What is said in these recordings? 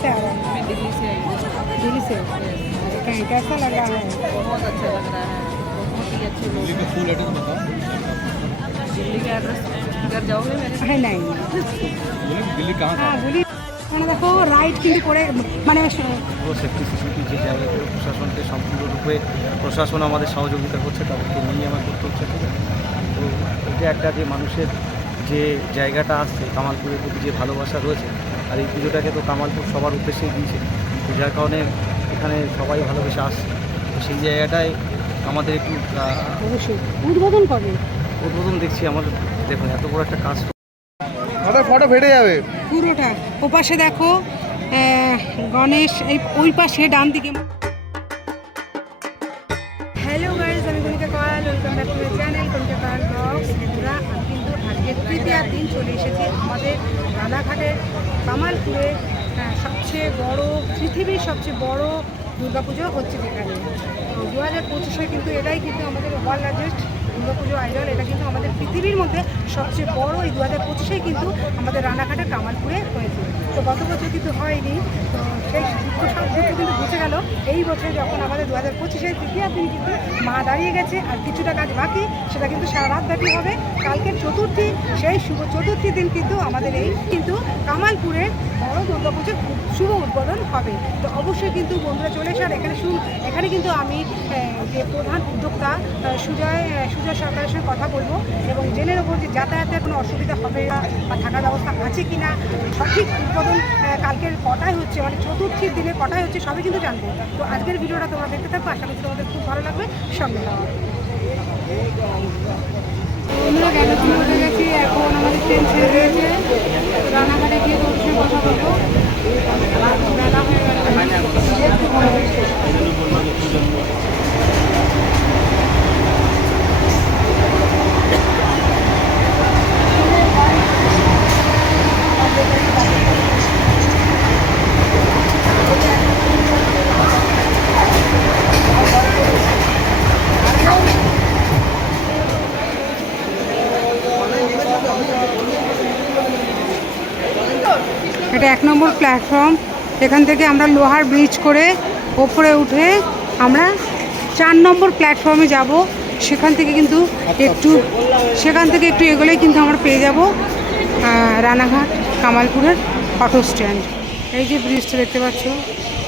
से आ रहे हैं मैं दिल्ली से आई हूँ दिल्ली से कै- कैसा लग रहा है बहुत अच्छा लग रहा है बहुत ही अच्छे लोग दिल्ली का फुल एड्रेस बताओ दिल्ली का एड्रेस घर जाओगे मेरे है नहीं बोले दिल्ली कहाँ হ্যাঁ বলি মানে দেখো রাইট কিন্তু করে মানে পুরো সেফটি সিকিউরিটি যে জায়গাগুলো প্রশাসনকে সম্পূর্ণরূপে প্রশাসন আমাদের সহযোগিতা করছে তাদেরকে নিয়ে আমার করতে হচ্ছে ঠিক আছে তো এটা একটা যে মানুষের যে জায়গাটা আসছে কামালপুরের প্রতি যে ভালোবাসা রয়েছে আর এই পুজোটাকে তো কামালপুর সবার উদ্দেশ্যেই দিয়েছে। যার কারণে এখানে সবাই ভালোবেসে আসছে। তো সেই জায়গাটায় আমাদের একটু অবশ্যই। উদ্বোধন কবে? উদ্বোধন দেখছি আমাদের দেখুন এত বড় একটা কাজ ফটো ফটো ফেটে যাবে। পুরোটা। ওপাশে দেখো গণেশ এই ওই পাশে ডান দিকে চলে এসেছি। আমাদের রানাঘাটের কামালপুরে হ্যাঁ সবচেয়ে বড়, পৃথিবীর সবচেয়ে বড় দুর্গাপুজো হচ্ছে যেখানে। তো দু হাজার পঁচিশে কিন্তু এটাই কিন্তু আমাদের ওয়ার্ল্ড লার্জেস্ট দুর্গাপুজো আইডল এটা কিন্তু আমাদের পৃথিবীর মধ্যে সবচেয়ে বড় এই দু হাজার কিন্তু আমাদের রানাঘাটের কামালপুরে হয়েছে। তো গত বছর কিন্তু হয়নি। তো সেই দুঃখ সব দুঃখ কিন্তু বুঝে গেল। এই বছর যখন আমাদের দু হাজার পঁচিশে তৃতীয় দিন কিন্তু মা দাঁড়িয়ে গেছে আর কিছুটা কাজ বাকি, সেটা কিন্তু সারা রাত ব্যাপী হবে। কালকের চতুর্থী, সেই শুভ চতুর্থী দিন কিন্তু আমাদের এই কিন্তু কামালপুরে বড় দুর্গাপুজোর শুভ উদ্বোধন হবে। তো অবশ্যই কিন্তু বন্ধুরা চলে এসে আর এখানে শুন এখানে কিন্তু আমি যে প্রধান উদ্যোক্তা সুজয় সুজয় সরকারের সঙ্গে কথা বলব এবং জেনে নেব যে যাতায়াতের কোনো অসুবিধা হবে না বা থাকার ব্যবস্থা আছে কি না সঠিক উদ্বোধন কালকের কটায় হচ্ছে? মানে চতুর্থীর দিনে কটাই হচ্ছে, সবই কিন্তু জানব। তো আজকের ভিডিওটা তোমরা দেখতে থাকব আশা করছি তোমাদের খুব ভালো লাগবে। সঙ্গে থাকো। আমরা উঠে গেছি। এখন আমাদের ট্রেন ছেড়ে দিয়েছে। রানাঘাটে গিয়ে এক নম্বর প্ল্যাটফর্ম এখান থেকে আমরা লোহার ব্রিজ করে ওপরে উঠে আমরা চার নম্বর প্ল্যাটফর্মে যাব। সেখান থেকে কিন্তু একটু, সেখান থেকে একটু এগোলেই কিন্তু আমরা পেয়ে যাব রানাঘাট, কামালপুরের অটো স্ট্যান্ড এই যে ব্রিজটা দেখতে পাচ্ছ,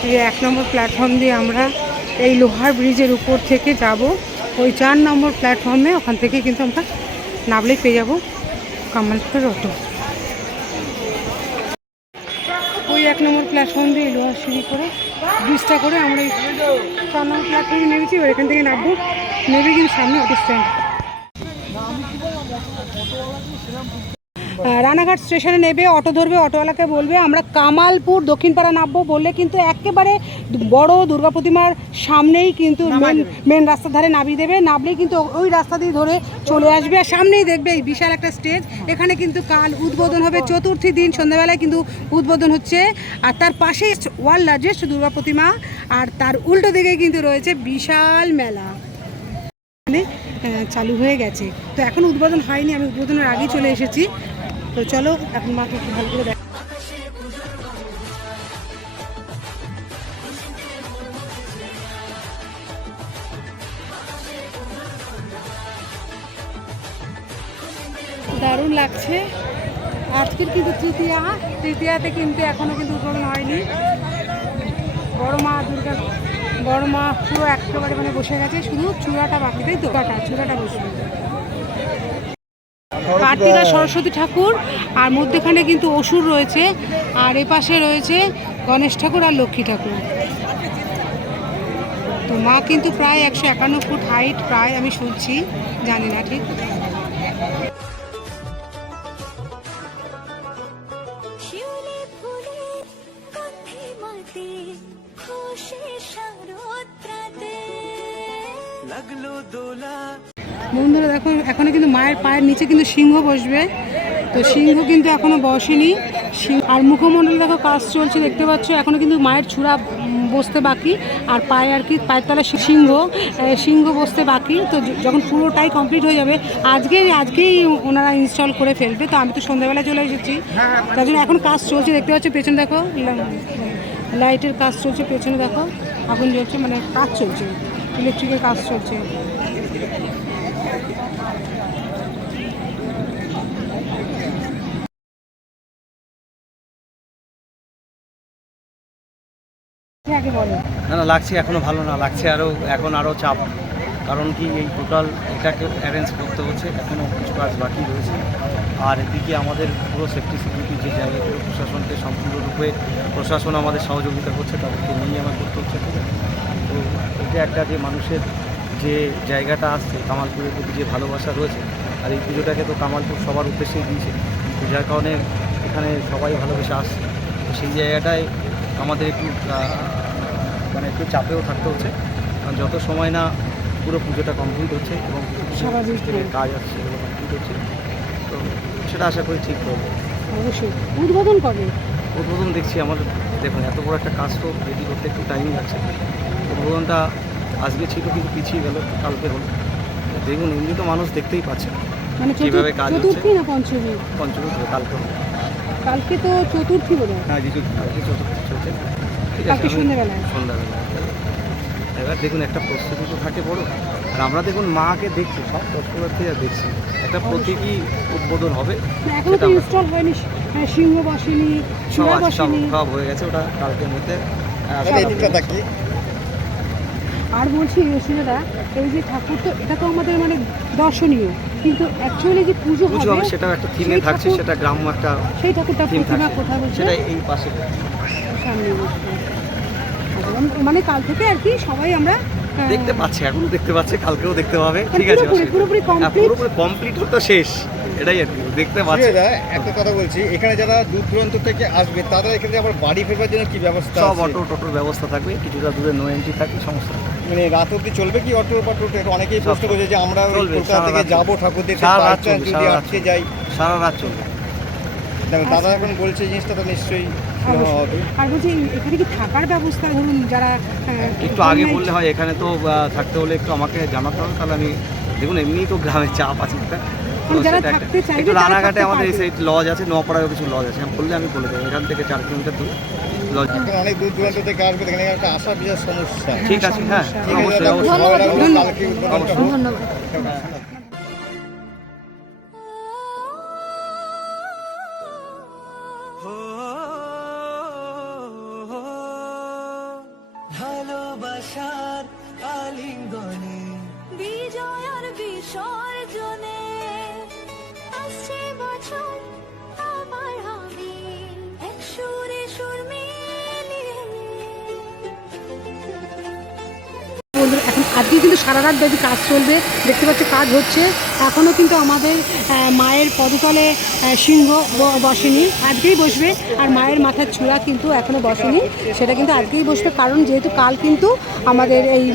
এই এক নম্বর প্ল্যাটফর্ম দিয়ে আমরা এই লোহার ব্রিজের উপর থেকে যাব। ওই চার নম্বর প্ল্যাটফর্মে ওখান থেকে কিন্তু আমরা নামলেই পেয়ে যাব কামালপুরের অটো ওই এক নম্বর প্ল্যাটফর্ম দিয়ে লোহার সিঁড়ি করে, ব্রিজটা করে আমরা এই চার নম্বর প্ল্যাটফর্মে নেমেছি এখান থেকে নামবো। নেমে কিন্তু সামনে অটো স্ট্যান্ড রানাঘাট স্টেশনে নেবে অটো ধরবে অটোওয়ালাকে বলবে আমরা কামালপুর দক্ষিণপাড়া নামবো বললে কিন্তু একেবারে বড় দুর্গা প্রতিমার সামনেই কিন্তু মেন মেন রাস্তার ধারে নামিয়ে দেবে নামলেই কিন্তু ওই রাস্তা দিয়ে ধরে চলে আসবে। আর সামনেই দেখবে এই বিশাল একটা স্টেজ এখানে কিন্তু কাল উদ্বোধন হবে চতুর্থী দিন সন্ধ্যাবেলায় কিন্তু উদ্বোধন হচ্ছে। আর তার পাশেই ওয়ার্ল্ড লার্জেস্ট দুর্গা প্রতিমা আর তার উল্টো দিকে কিন্তু রয়েছে বিশাল মেলা। এখানে চালু হয়ে গেছে। তো এখন উদ্বোধন হয়নি আমি উদ্বোধনের আগেই চলে এসেছি। তো চলো, এখন মাকে একটু ভালো করে দেখ দারুণ লাগছে। আজকের কিন্তু তৃতীয়া। তৃতীয়াতে কিন্তু এখনও কিন্তু উদ্বোধন হয়নি। বড় মা দুর্গা, বড় মা পুরো একটা একেবারে মানে বসে গেছে। শুধু চূড়াটা বাকি, তাই তো? চূড়াটা বসবে কার্তিকা সরস্বতী ঠাকুর আর মধ্যেখানে কিন্তু অসুর রয়েছে আর এ পাশে রয়েছে গণেশ ঠাকুর আর লক্ষ্মী ঠাকুর। তো মা কিন্তু প্রায় একশো একান্ন ফুট হাইট প্রায় আমি শুনছি জানি না ঠিক। শিউলি ফুলের বন্ধুরা দেখো, এখনও কিন্তু মায়ের পায়ের নিচে কিন্তু সিংহ বসবে। তো সিংহ কিন্তু এখনও বসেনি। আর মুখমণ্ডলে দেখো কাজ চলছে, দেখতে পাচ্ছ? এখনও কিন্তু মায়ের চূড়া বসতে বাকি। আর পায়ে আর কি, পায়ের তলায় সিংহ সিংহ বসতে বাকি। তো যখন পুরোটাই কমপ্লিট হয়ে যাবে আজকে আজকেই ওনারা ইনস্টল করে ফেলবে। তো আমি তো সন্ধ্যাবেলা চলে এসেছি। তার জন্য এখন কাজ চলছে, দেখতে পাচ্ছ? পেছন দেখো লাইটের কাজ চলছে, পেছনে দেখো, আগুন জ্বলছে মানে কাজ চলছে। ইলেকট্রিকের কাজ চলছে। না না, লাগছে এখনও ভালো না, লাগছে আরও এখন আরও চাপ। কারণ কি, এই টোটাল এটাকে অ্যারেঞ্জ করতে হচ্ছে এখনও কিছু কাজ বাকি রয়েছে। আর এদিকে আমাদের পুরো সেফটি সিকিউরিটি যে জায়গাগুলো প্রশাসনকে সম্পূর্ণরূপে প্রশাসন আমাদের সহযোগিতা করছে, তাদেরকে নিয়ে আমার করতে হচ্ছে, ঠিক তো এটা একটা যে মানুষের যে জায়গাটা আসছে, কামালপুরের প্রতি যে ভালোবাসা রয়েছে, আর এই পুজোটাকে তো কামালপুর সবার উদ্দেশ্যেই দিয়েছে। যার কারণে এখানে সবাই ভালোবেসে আসছে। সেই জায়গাটায় আমাদের একটু মানে একটু চাপেও থাকতে হচ্ছে। কারণ যত সময় না পুরো পুজোটা কমপ্লিট হচ্ছে এবং সিস্টেমের কাজ আছে সেগুলো কমপ্লিট হচ্ছে তো সেটা আশা করি ঠিক করব। অবশ্যই। উদ্বোধন কবে? উদ্বোধন দেখছি আমার দেখুন এত বড় একটা কাজ তো রেডি করতে একটু টাইম লাগছে। উদ্বোধনটা আজকে ছিল কিন্তু পিছিয়ে গেল কালকে হলো। দেখুন এমনি তো মানুষ দেখতেই পাচ্ছে না। মানে কীভাবে চতুর্থ- কাজ চতুর্থী না পঞ্চমী? পঞ্চমী কালকে কালকে তো চতুর্থী বোধ হয় কালকে চতুর্থ চলছে। কালকে সন্ধ্যেবেলায়। সন্ধ্যাবেলা এবার দেখুন একটা প্রস্তুতি তো থাকে বড়। আর আমরা দেখুন মাকে দেখছি সব দর্শনার্থীরা দেখছি একটা প্রতীকী উদ্বোধন হবে না, এখনও তো ইনস্টল হয়নি। হ্যাঁ, সিংহ বসেনি সব সব হয়ে গেছে ওটা কালকের মধ্যে আর বলছি রসিদাদা এই যে ঠাকুর তো এটা তো আমাদের মানে দর্শনীয়। কিন্তু অ্যাকচুয়ালি যে পুজো পুজো হবে সেটাও একটা থিমে থাকছে সেটা গ্রাম্য একটা সেই ঠাকুরটা থিম প্রতিমা থাকছে। কোথায় বলছে। সেটা এই পাশে। সামনে আচ্ছা, মানে কাল থেকে আর কি সবাই আমরা দেখতে পাচ্ছে এখনও দেখতে পাচ্ছে কালকেও দেখতে পাবে। মানে ঠিক আছে পুরোপুরি- পুরোপুরি কমপ্লিট তো শেষ। এটাই আর কি দেখতে পাচ্ছে। একটা কথা বলছি এখানে যারা দূর দূরান্ত থেকে আসবে তারা এখানে আবার বাড়ি ফেরবার জন্য কি ব্যবস্থা সব অটো টোটোর ব্যবস্থা থাকবে কিছুটা দূরে নো এন্ট্রি থাকবে সমস্যা। মানে রাত অবধি চলবে কি অটো বা টোটো? অনেকেই প্রশ্ন করছে যে আমরা কলকাতা থেকে যাব ঠাকুর দেখতে সারা রাত যদি আটকে যাই। সারা রাত চলবে। দেখো দাদা এখন বলছে জিনিসটা তো নিশ্চয়ই আর বলছি এখানে কি থাকার ব্যবস্থা? ধরুন যারা একটু আগে বললে হয় এখানে তো থাকতে হলে একটু আমাকে জানাতে হবে। তাহলে আমি দেখুন এমনিই তো গ্রামে চাপ আছে একটা। রানাঘাটে আমাদের এই সাইড লজ আছে নোয়াপাড়ায়ও কিছু লজ আছে। আমি বললে আমি বলে দেবো এখান থেকে চার কিলোমিটার দূরে। অনেক দূর দূরান্ত থেকে আসবে এখানে একটা আসা সমস্যা ঠিক আছে হ্যাঁ। অবশ্যই অবশ্যই ধন্যবাদ। ভালোবাসার আলিঙ্গনে বিজয় আর বিসর্জনে আজকে কিন্তু সারা রাত ব্যাপী কাজ চলবে। দেখতে পাচ্ছি কাজ হচ্ছে। এখনও কিন্তু আমাদের মায়ের পদতলে সিংহ বসেনি। আজকেই বসবে, আর মায়ের মাথার চূড়া কিন্তু এখনও বসেনি। সেটা কিন্তু আজকেই বসবে, কারণ যেহেতু কাল কিন্তু আমাদের এই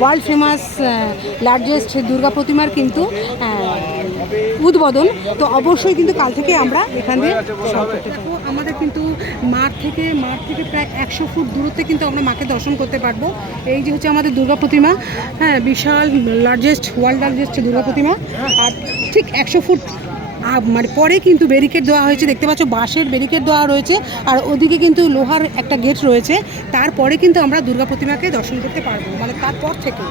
ওয়ার্ল্ড ফেমাস লার্জেস্ট দুর্গা প্রতিমার কিন্তু উদ্বোধন। তো অবশ্যই কিন্তু কাল থেকে আমরা এখান সব আমাদের কিন্তু মাঠ থেকে মাঠ থেকে প্রায় একশো ফুট দূরত্বে কিন্তু আমরা মাকে দর্শন করতে পারব। এই যে হচ্ছে আমাদের দুর্গা প্রতিমা হ্যাঁ বিশাল লার্জেস্ট ওয়ার্ল্ড লার্জেস্ট দুর্গা প্রতিমা। আর ঠিক একশো ফুট মানে পরে কিন্তু ব্যারিকেড দেওয়া হয়েছে। দেখতে পাচ্ছ, বাঁশের ব্যারিকেড দেওয়া রয়েছে। আর ওদিকে কিন্তু লোহার একটা গেট রয়েছে। তারপরে কিন্তু আমরা দুর্গা প্রতিমাকে দর্শন করতে পারব। মানে তারপর থেকে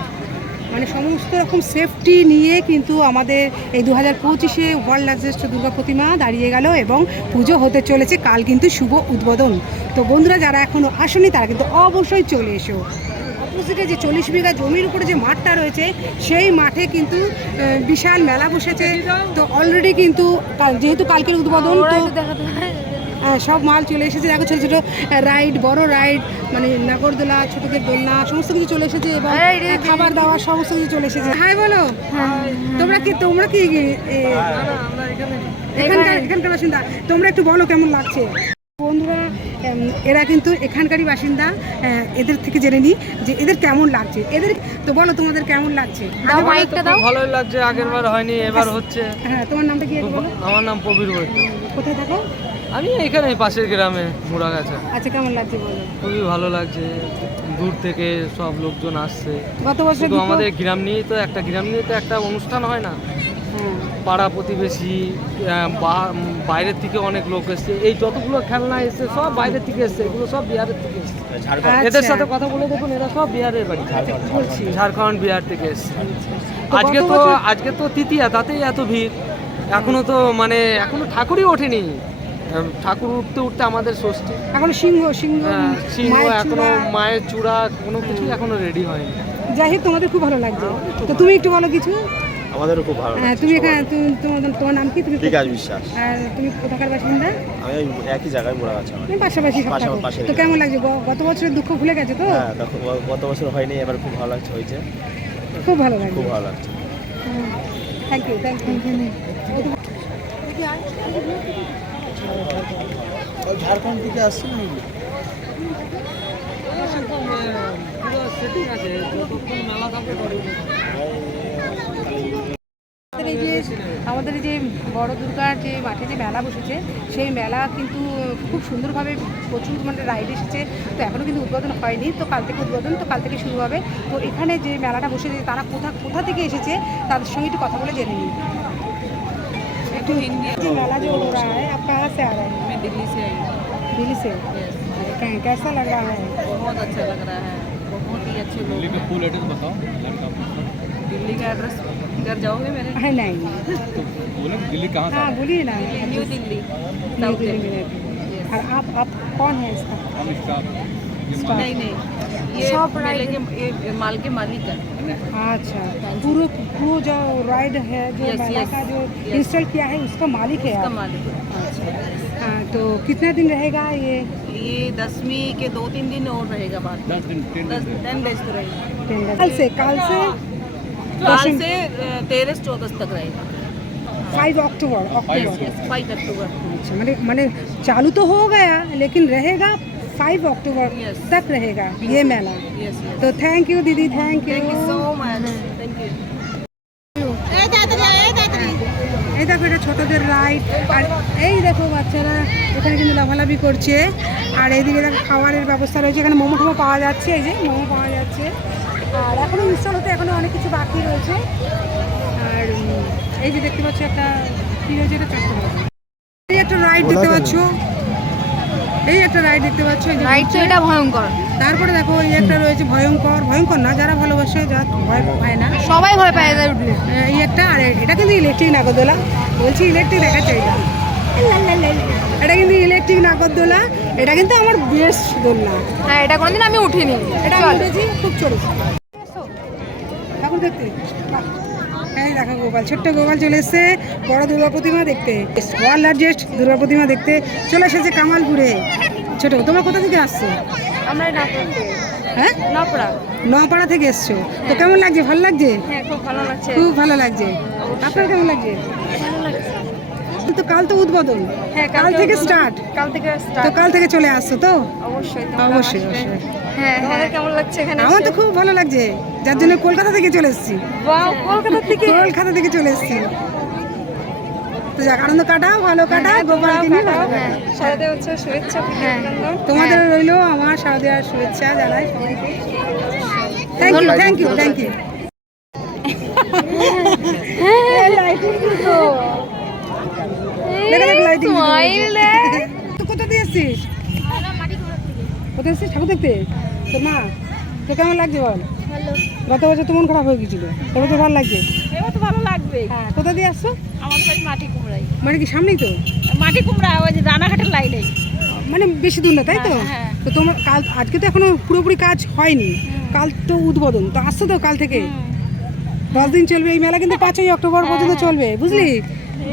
মানে সমস্ত রকম সেফটি নিয়ে কিন্তু আমাদের এই দু হাজার পঁচিশে ওয়ার্ল্ড লার্জেস্ট দুর্গা প্রতিমা দাঁড়িয়ে গেল এবং পুজো হতে চলেছে। কাল কিন্তু শুভ উদ্বোধন। তো বন্ধুরা, যারা এখনও আসেনি, তারা কিন্তু অবশ্যই চলে এসো। অপোজিটে যে চল্লিশ বিঘা জমির উপরে যে মাঠটা রয়েছে সেই মাঠে কিন্তু বিশাল মেলা বসেছে। তো অলরেডি কিন্তু যেহেতু কালকের উদ্বোধন তো হ্যাঁ, সব মাল চলে এসেছে। দেখো ছোটো ছোটো রাইড বড় রাইড মানে নাগরদোলা ছোটদের দোলনা সমস্ত কিছু চলে এসেছে এবং খাবার দাবার সমস্ত কিছু চলে এসেছে। হাই বলো। তোমরা কি তোমরা কি এখানকার এখানকার বাসিন্দা তোমরা একটু বলো কেমন লাগছে? বন্ধুরা এরা কিন্তু এখানকারই বাসিন্দা এদের থেকে জেনে নিই যে এদের কেমন লাগছে। এদের তো বলো তোমাদের কেমন লাগছে? ভালোই লাগছে আগের বার হয়নি এবার হচ্ছে। হ্যাঁ তোমার নামটা কি আমার নাম প্রবীর বৈদ্য। কোথায় থাকো? আমি এখানে পাশের গ্রামে মুড়াগাছা। আচ্ছা কেমন লাগছে বলো? খুবই ভালো লাগছে দূর থেকে সব লোকজন আসছে। গত বছর আমাদের গ্রাম নিয়েই তো একটা গ্রাম নিয়ে তো একটা অনুষ্ঠান হয় না। পাড়া প্রতিবেশী বা- বাইরের থেকে অনেক লোক এসছে। এই যতগুলো খেলনা এসছে সব বাইরের থেকে এসছে। এগুলো সব বিহারের থেকে এসছে। এদের আচ্ছা। সাথে কথা বলে দেখুন এরা সব বিহারের বাড়ি। বলছি। ঝাড়খণ্ড বিহার থেকে এসছে। আজকে তো আজকে তো তৃতীয়া তাতেই এত ভিড়। এখনও তো মানে এখনও ঠাকুরই ওঠেনি। ঠাকুর উঠতে উঠতে আমাদের ষষ্ঠী। এখন সিংহ সিংহ হ্যাঁ, সিংহ এখনও মায়ের চূড়া কোনো কিছুই এখনও রেডি হয়নি। যাই হোক তোমাদের খুব ভালো লাগছে। তো তুমি একটু বলো কিছু। আমাদেরও খুব ভালো হ্যাঁ, তুমি এখানে তুমি- তোমার তোমার নাম কি? তুমি বিকাশ বিশ্বাস। আর তুমি কোথাকার বাসিন্দা? আমি ওই একই জায়গায় মোড়া আছে আমার। তুমি পাশাপাশি সব পাশা- থাকো। পাশের তো কেমন লাগছে? গত বছরের দুঃখ ভুলে গেছে তো? হ্যাঁ দেখো গত বছর হয়নি এবার খুব ভালো লাগছে হয়েছে। খুব ভালো লাগছে। খুব ভালো লাগছে। Thank you thank you Jharkhand থেকে আসছে না সেটিং আছে মেলা থাকবে আমাদের এই যে আমাদের এই যে বড় দুর্গার যে মাঠে যে মেলা বসেছে সেই মেলা কিন্তু খুব সুন্দরভাবে প্রচুর মানে রাইড এসেছে তো এখনও কিন্তু উদ্বোধন হয়নি তো কাল থেকে উদ্বোধন তো কাল থেকে শুরু হবে তো এখানে যে মেলাটা বসেছে তারা কোথা কোথা থেকে এসেছে তাদের সঙ্গে একটু কথা বলে জেনে নিই একটু হিন্দি मेला जो हो रहा है आप कहाँ से आ रहे हैं मैं दिल्ली से आई हूँ दिल्ली से कै- कैसा लग रहा है बहुत अच्छा लग रहा है बहुत ही अच्छे लोग दिल्ली में फुल एड्रेस बताओ दिल्ली का एड्रेस घर जाओगे मेरे नहीं। दिल्ली कहाँ हाँ बोलिए ना। न्यू दिल्ली न्यू दिल्ली में। और आप आप कौन है इसका? हम इसका नहीं नहीं। ये के ये माल के मालिक है। अच्छा पूरा पूरा जो राइड है जो Yes, का जो इंस्टॉल किया है उसका मालिक है उसका मालिक है। हाँ, तो कितना दिन रहेगा ये? ये दसवीं के दो तीन दिन और रहेगा बाद दस दिन टेन डेज़ तो रहेगा। कल से कल से? काल से तेरह चौदह तक रहेगा फाइव अक्टूबर अक्टूबर फाइव अक्टूबर अच्छा मैंने मैंने चालू तो हो गया लेकिन रहेगा फाइव अक्टूबर Yes. तक रहेगा ये मेला यस यस तो थैंक यू दीदी thank you thank you so much thank you এই দেখো এটা ছোটদের রাইড আর এই দেখো বাচ্চারা এখানে কিন্তু লাফালাফি করছে আর এইদিকে দেখো খাবারের ব্যবস্থা রয়েছে এখানে মোমো টোমো পাওয়া যাচ্ছে এই যে মোমো পাওয়া যাচ্ছে আর এখনও ইনস্টল হতে এখনও অনেক কিছু বাকি রয়েছে। আর এই যে দেখতে পাচ্ছ একটা কী রয়েছে এটা। এই একটা রাইড দেখতে পাচ্ছ। এই একটা রাইড দেখতে পাচ্ছ এই যে রাইট তো এটা ভয়ঙ্কর। তারপরে দেখো এই একটা রয়েছে ভয়ঙ্কর ভয়ঙ্কর না যারা ভালোবাসে যারা ভয় পায় না। সবাই ভয় পায় এদের উঠলে এই একটা আর এটা কিন্তু ইলেকট্রিক নাগরদোলা। বলছি ইলেকট্রিক দেখাচ্ছে এটা। এটা কিন্তু ইলেকট্রিক নাগরদোলা। এটা কিন্তু আমার বেস্ট দোলনা। হ্যাঁ এটা কোনোদিন আমি উঠিনি। এটা উঠেছি খুব চড়েছি। ঠাকুর দেখতে। এই দেখো গোপাল ছোট্ট গোপাল চলে এসছে বড় দুর্গা প্রতিমা দেখতে। ওয়ার্ল্ড লার্জেস্ট দুর্গা প্রতিমা দেখতে। চলে এসেছে কামালপুরে। ছোট তোমরা কোথা থেকে আসছো? আমরা হ্যাঁ? নাপড়া নপাড়া থেকে এসছো। তো কেমন লাগছে? ভালো লাগছে? হ্যাঁ খুব ভালো লাগছে। খুব ভালো লাগছে। আপনার কেমন লাগছে? তো কাল তো উদ্বোধন। হ্যাঁ কাল থেকে স্টার্ট কাল থেকে তো কাল থেকে চলে আসছো তো? অবশ্যই অবশ্যই অবশ্যই। হ্যাঁ তোমাদের কেমন লাগছে এখানে আমার তো খুব ভালো লাগছে। যার জন্য কলকাতা থেকে চলে এসেছি। কলকাতা থেকে? কলকাতা থেকে চলে এসেছি। তো যাক আনন্দ কাটাও ভালো কাটাও গোপালকে নিয়ে ভালো হ্যাঁ কাটাও। শারদীয় উৎসব শুভেচ্ছা হ্যাঁ। অভিনন্দন। তোমাদের রইল আমার শারদীয়ার শুভেচ্ছা জানাই সবাইকে। Thank you thank you thank you lighting কোথা দিয়ে এসছিস? কোথায় এসছিস? ঠাকুর দেখতে? তোর মা? তো কেমন লাগছে বল? গত বছর তো মন খারাপ হয়ে গেছিল তবে তো ভালো লাগছে। এবার তো ভালো লাগবে। হ্যাঁ কোথা দিয়ে আসছো? আমাদের বাড়ি মাটি কুমড়াই। মানে কি সামনেই তো? মাটি কুমড়া ওই যে রানাঘাটের লাইনে মানে বেশি দূর না তাই তো? হ্যাঁ। তো তোমার কাল আজকে তো এখনও পুরোপুরি কাজ হয়নি। কাল তো উদ্বোধন তো আসছো তো কাল থেকে? দশ দিন চলবে এই মেলা কিন্তু পাঁচই অক্টোবর পর্যন্ত চলবে বুঝলি?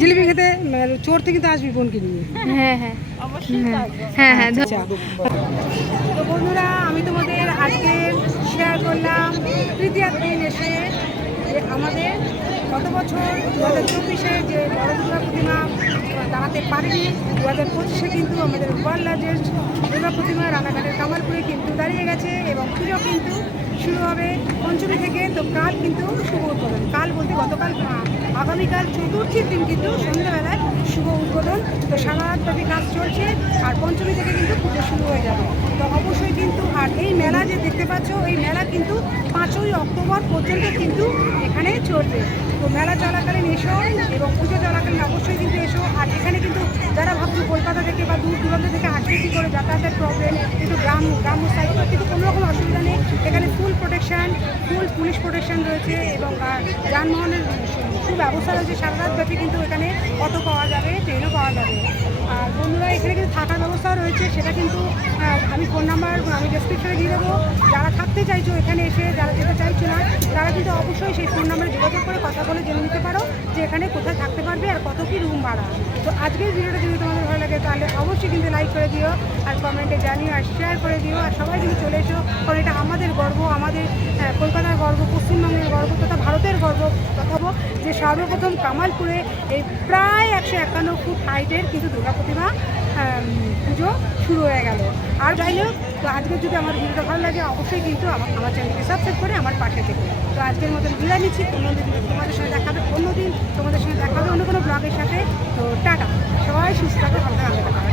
জিলিপি খেতে মানে থেকে কিন্তু আসবি বোনকে নিয়ে হ্যাঁ হ্যাঁ। হ্যাঁ। হ্যাঁ আচ্ছা। তো বন্ধুরা আমি তোমাদের আজকে শেয়ার করলাম তৃতীয়ার দিন এসে যে আমাদের গত বছর দু হাজার চব্বিশে যে বড় দুর্গা প্রতিমা দাঁড়াতে পারেনি দু হাজার পঁচিশে কিন্তু আমাদের ওয়ার্ল্ড লার্জেস্ট দুর্গা প্রতিমা রানাঘাটের কামালপুরে কিন্তু দাঁড়িয়ে গেছে এবং পুজো কিন্তু শুরু হবে পঞ্চমী থেকে, তো কাল কিন্তু শুভ উদ্বোধন। কাল বলতে গতকাল আগামীকাল চতুর্থীর দিন কিন্তু সন্ধ্যাবেলায় শুভ উদ্বোধন। তো সারা রাতব্যাপী কাজ চলছে, আর পঞ্চমী থেকে কিন্তু পুজো শুরু হয়ে যাবে। তো অবশ্যই কিন্তু, আর এই মেলা যে দেখতে পাচ্ছ, এই মেলা কিন্তু পাঁচই অক্টোবর পর্যন্ত কিন্তু এখানে চলবে। তো মেলা চলাকালীন এসো এবং পুজো চলাকালীন অবশ্যই কিন্তু এসো। আর এখানে কিন্তু যারা ভাবছ কলকাতা থেকে বা দূর দূরান্ত থেকে আসবে কী করে যাতায়াতের প্রবলেম কিন্তু গ্রাম গ্রাম সাইড কিন্তু কোনো রকম অসুবিধা নেই। এখানে full protection full police protection রয়েছে এবং যানবাহনের সুব্যবস্থা রয়েছে সারা রাত ব্যাপী কিন্তু এখানে অটো পাওয়া যাবে ট্রেনও পাওয়া যাবে। বন্ধুরা, এখানে কিন্তু থাকার ব্যবস্থা রয়েছে, সেটা কিন্তু আমি ফোন নাম্বার আমি ডেসক্রিপশনে দিয়ে দেবো। যারা থাকতে চাইছো এখানে এসে, যারা যেতে চাইছো না, তারা কিন্তু অবশ্যই সেই ফোন নাম্বারে যোগাযোগ করে কথা বলে জেনে নিতে পারো যে এখানে কোথায় থাকতে পারবে আর কত কি রুম ভাড়া। তো আজকের ভিডিওটা যদি তোমাদের ভালো লাগে, তাহলে অবশ্যই কিন্তু লাইক করে দিও, আর কমেন্টে জানিও, আর শেয়ার করে দিও, আর সবাই কিন্তু চলে এসো, কারণ এটা আমাদের গর্ব, আমাদের কলকাতার গর্ব, পশ্চিমবঙ্গের গর্ব, তথা ভারতের গর্ব দেখাবো যে সর্বপ্রথম কামালপুরে এই প্রায় একশো একান্ন ফুট হাইটের কিন্তু দুর্গা প্রতিমা আম, পুজো শুরু হয়ে গেল। আর হোক তো আজকে যদি আমার ভিডিওটা ভালো লাগে অবশ্যই কিন্তু আমার চ্যানেলকে সাবস্ক্রাইব করে আমার পাশে থেকে। তো আজকের মতন বিদায় নিচ্ছি। অন্যদিন তোমাদের সঙ্গে দেখাবে অন্যদিন তোমাদের সঙ্গে দেখাবে অন্য কোনো ব্লগের সাথে। তো টাটা। সবাই সুস্থ থাকো ভালো থাকো